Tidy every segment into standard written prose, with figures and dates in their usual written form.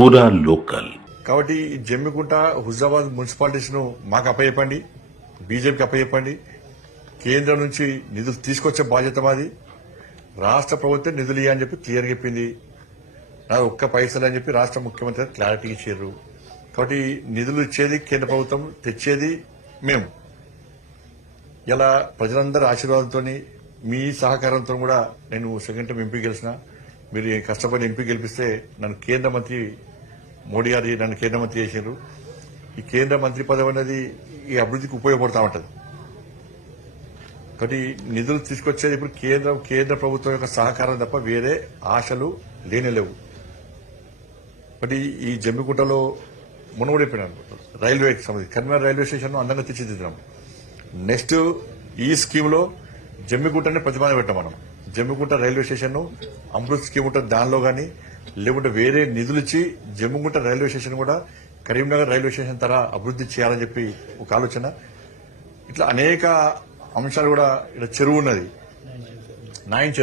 పూరా లోకల్. కాబట్టి ఈ జమ్మికుంట హుజాబాద్ మున్సిపాలిటీస్ ను మాకు అప్పచెప్పండి, బీజేపీకి అప్పచెప్పండి. కేంద్రం నుంచి నిధులు తీసుకొచ్చే బాధ్యత మాది. రాష్ట్ర ప్రభుత్వం నిధులు ఇవ్వని చెప్పి క్లియర్ చెప్పింది. నాకు ఒక్క పైసలు అని చెప్పి రాష్ట్ర ముఖ్యమంత్రి క్లారిటీ ఇచ్చారు. కాబట్టి నిధులు ఇచ్చేది కేంద్ర ప్రభుత్వం, తెచ్చేది మేము. ఇలా ప్రజలందరి ఆశీర్వాదంతో మీ సహకారంతో కూడా నేను సెకండ్ టైం ఎంపీ గెలిచిన. మీరు కష్టపడి ఎంపీ గెలిపిస్తే నన్ను కేంద్ర మంత్రి మోడీ గారు నన్ను కేంద్ర మంత్రి చేశారు. ఈ కేంద్ర మంత్రి పదవి అనేది ఈ అభివృద్ధికి ఉపయోగపడుతూ ఉంటుంది. కాబట్టి నిధులు తీసుకొచ్చేది ఇప్పుడు కేంద్ర ప్రభుత్వం యొక్క సహకారం తప్ప వేరే ఆశలు లేవు. కాబట్టి ఈ జమ్మికుంటలో మునుగోడు చెప్పినాను, రైల్వేకి సంబంధించి కరీంనగర్ రైల్వే స్టేషన్ అందంగా తీర్చిదిద్దాం. నెక్స్ట్ ఈ స్కీమ్ లో జమ్మికుంటనే ప్రతిపాదన పెట్టాం మనం. జమ్మికుంట రైల్వే స్టేషన్ ను అమృత్ స్కీమ్ ఉంటుంది దానిలో గానీ, లేకుంటే వేరే నిధులు ఇచ్చి జమ్మికుంట రైల్వే స్టేషన్ కూడా కరీంనగర్ రైల్వే స్టేషన్ తర అభివృద్ధి చేయాలని చెప్పి ఒక ఆలోచన. ఇట్లా అనేక అంశాలు కూడా ఇక్కడ చెరువు ఉన్నది, నాయన్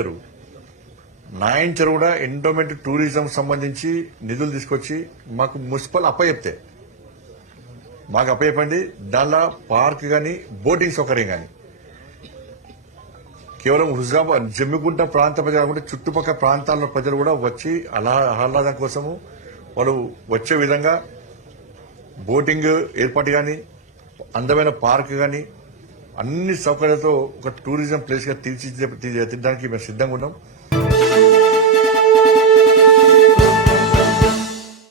చెరువు కూడా ఎండోమెంట్ టూరిజం సంబంధించి నిధులు తీసుకొచ్చి మాకు మున్సిపల్ అప్పచెప్తే మాకు అప్పచెప్పండి. దానిలో పార్క్ గాని, బోటింగ్ సౌకర్యం గాని కేవలం హుజాబాద్ జమ్మికుంట ప్రాంత ప్రజలు కాకుండా చుట్టుపక్కల ప్రాంతాల ప్రజలు కూడా వచ్చి ఆహ్లాదం కోసము వాళ్ళు వచ్చే విధంగా బోటింగ్ ఏర్పాటు గాని, అందమైన పార్క్ గాని, అన్ని సౌకర్యాలతో ఒక టూరిజం ప్లేస్ గా తీర్చిదిద్దడానికి మేము సిద్ధంగా ఉన్నాం.